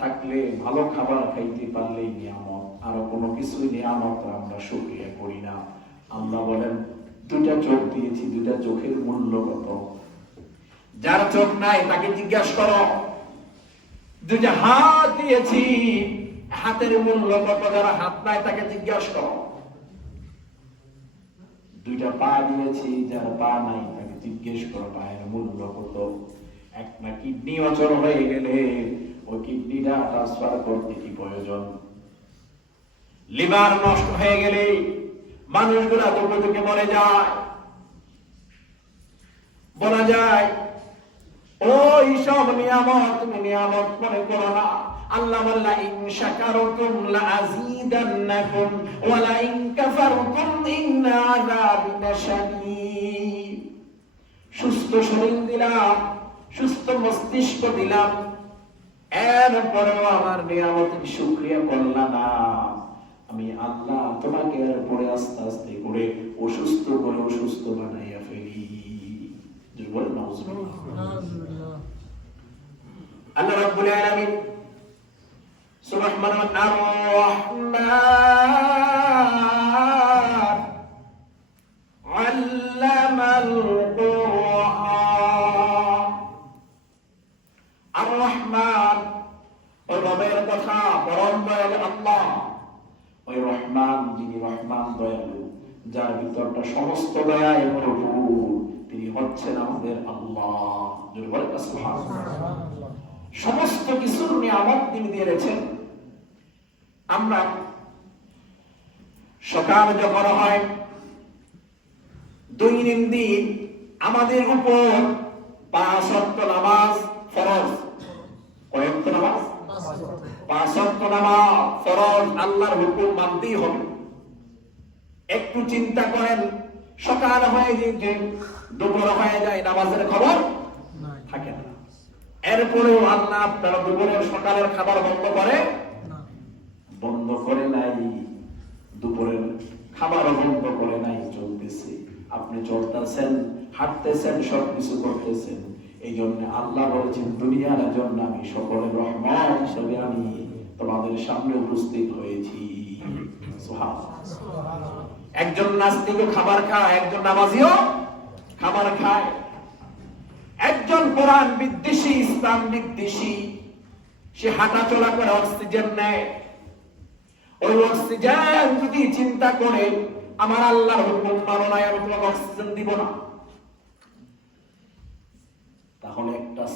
থাকলে, ভালো খাবার খাইতে পারলেই নিয়ামত, আরো কোনো কিছুই নিয়ামত আমরা শুকরিয়া করি না। আল্লাহ বলেন, দুটা চোখ দিয়েছি, দুটা চোখের মূল্য কত? যার চোখ নাই তাকে জিজ্ঞাসা করো। দুটা হাত দিয়েছি, হাতের মূল্য কত? যার হাত নাই তাকে জিজ্ঞাসা করো। দুইটা পা দিয়েছি, যার পা নাই তাকে জিজ্ঞেস করো পায়ের মূল্য কত? একটা কিডনি অচল হয়ে গেলে ওই কিডনিটা ট্রান্সফার করতে কি প্রয়োজন? লিভার নষ্ট হয়ে গেলে মানুষগুলা দুঃখে দুঃখে মরে যায়। বলা যায় ওই সব নিয়ামত তুমি নিয়ামত মনে করো না। আল্লাহ বললা, ইন শাকারতুম লাযীদান্নাকুম ওয়া লা ইন কাফারতুম ইন্না আযাবি লাশাদীদ। সুস্থ শরীর দিলাম, সুস্থ মস্তিষ্ক দিলাম, এরপরেও আমার নিয়ামতের শুকরিয়া করলা না, আমি আল্লাহ তোমাকে এরপরে আস্তে আস্তে করে অসুস্থ করে অসুস্থ বানাইয়া ফেলি। বলেন নাউযুবিল্লাহ। আল্লাহ রাব্বুল আলামিন সুবহানাহু আর-রাহমান আল্লামাল কুরআন। আর-রাহমান ওই রবের কথা, পরম দয়ালু আল্লাহ। ওই রহমান, যিনি রহমান দয়ালু, যার ভিতরটা সমস্ত দয়ায় ভরপুর, তিনি হচ্ছেন আমাদের আল্লাহ। সমস্ত কিছুর নিয়ামত তিনি দিয়েছেন। আমরা সকাল যখন হয়, দৈনন্দিন আমাদের উপর 5 ওয়াক্ত নামাজ ফরজ। কয় ওয়াক্ত নামাজ? 5 ওয়াক্ত নামাজ ফরজ। আল্লাহর হুকুম মানতেই হবে। একটু চিন্তা করেন, সকাল হয়ে যে দুপুর হয়ে যায়, নামাজের খবর থাকে না। এরপরেও আল্লাহ আপনার দুপুরের সকালের খাবার বন্ধ করে নাই, দুপুরের খাবার বন্ধ করে নাই, চলতেছে। আপনি চলতেছেন, হাঁটতেছেন, সবকিছু করতেছেন। এই জন্য আল্লাহ বলেছেন, দুনিয়ার জন্য আমি সকলের রহমত হিসেবে আমি তোমাদের সামনে উপস্থিত হয়েছি। সুবহানাল্লাহ। একজন নাস্তিকও খাবার খায়, একজন নামাজিও খাবার খায়। একজন কোরআন বিদ্বেষী, ইসলাম বিদ্বেষী, সে হাঁটা চলা করে অক্সিজেন নেয়। ওই অক্সিজেন যদি চিন্তা করে আমার আল্লাহর হুকুম মানো না, আমি তোমাকে অক্সিজেন দিব না, তাহলে একটা